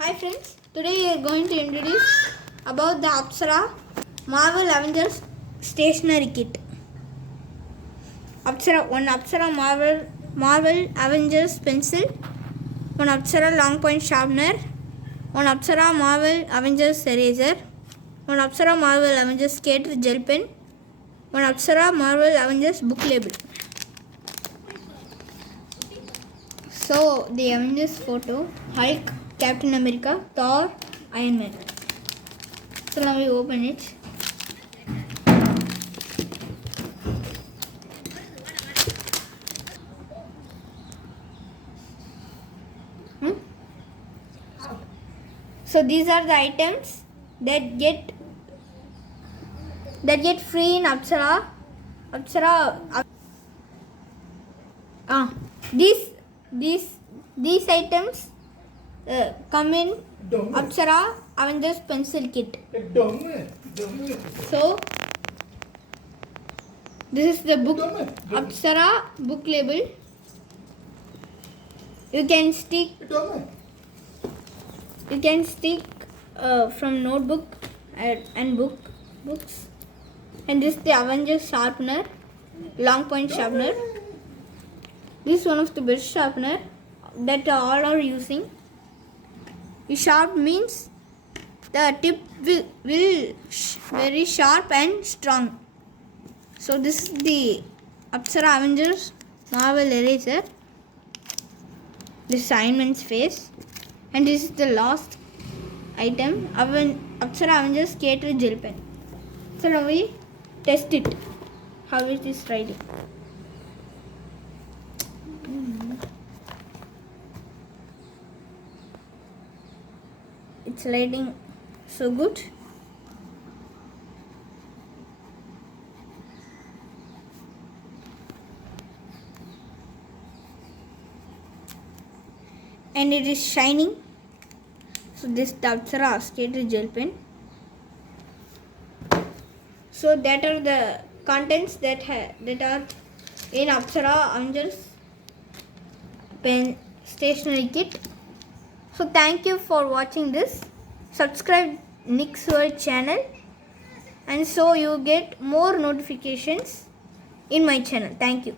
Hi friends, today we are going to introduce about the Apsara Marvel Avengers Stationery Kit. One Apsara Marvel Avengers pencil, one Apsara long point sharpener, one Apsara Marvel Avengers eraser, one Apsara Marvel Avengers skater gel pen, one Apsara Marvel Avengers book label. So the Avengers photo: Hulk, Captain America, Thor, Iron Man. So now we open it. So these are the items that get free in Apsara. These items come in Apsara Avengers pencil kit. So this is the book, Apsara book label. You can stick from notebook and books. And this is the Avengers sharpener, long point sharpener. This is one of the best sharpener that all are using. The sharp means the tip will very sharp and strong. So this is the Apsara Avengers Marvel eraser. This is Iron Man's face, and this is the last item, Apsara Avengers skater gel pen. So now we test it, how it is writing. It's writing so good. And it is shining. So this is the Apsara skater gel pen. So that are the contents that are in Apsara Avengers pen stationery kit. So thank you for watching this. Subscribe Nick's World channel, and so you get more notifications in my channel. Thank you.